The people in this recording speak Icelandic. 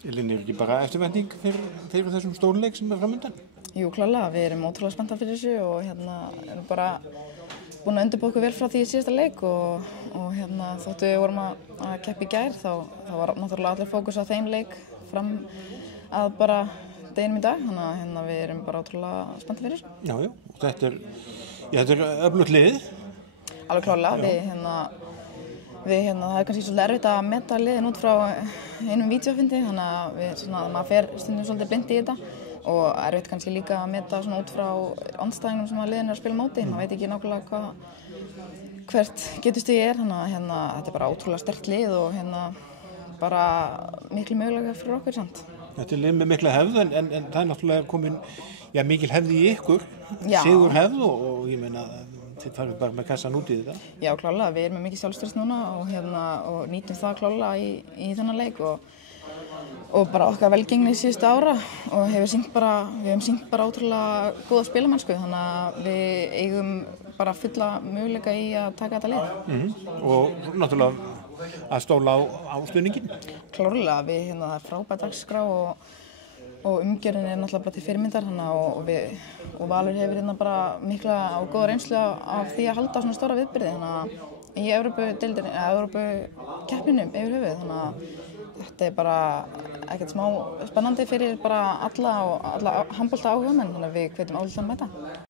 Elín, ekki bara eftirvænting fyrir þessum stórleik sem framundan? Jú, klárlega, við erum ótrúlega spenntar fyrir þessu og erum bara búin að undirbúa okkur vel frá því í síðasta leik og þóttu við vorum að keppa í gær þá var náttúrulega allir fókus á þeim leik fram að bara deginum í dag, þannig að við erum bara ótrúlega spenntar fyrir þessu. Já, og þetta er öflugt lið. Alveg klárlega, það er kannski svolítið erfitt að meta liðin út frá einum vídeófundi, þannig að maður fer stundum svolítið blind í þetta og erfitt kannski líka að meta svona út frá andstæðingnum sem að liðin er að spila móti, maður veit ekki nákvæmlega hvert getustig þannig að þetta er bara ótrúlega sterkt lið og bara miklu möguleika fyrir okkur samt. Þetta er lið með mikla hefð en það er náttúrulega komin mikil hefð í ykkur, sigur hefð og ég meina þið farið bara með kassan út í þetta. Já, klárlega, við erum með mikið sjálfstraust núna og nýtum það klárlega í þennan leik og bara okkar velgengni síðustu ára og við höfum sýnt bara ótrúlega góða spilamennsku, þannig að við eigum bara fulla möguleika í að taka þetta lið. Og náttúrulega að stóla á stuðninginn. Klárlega, það er frábær dagskrá og umgjörðin er náttúrulega bara til fyrirmyndar og Valur hefur bara mikla og góða reynslu af því að halda svona stóra viðburði í Evrópudeildinni, Evrópukeppninum yfir höfuð, þannig að þetta er bara ekkert smá spennandi fyrir bara alla handbolta áhugamenn, þannig að við hvetjum alla að mæta.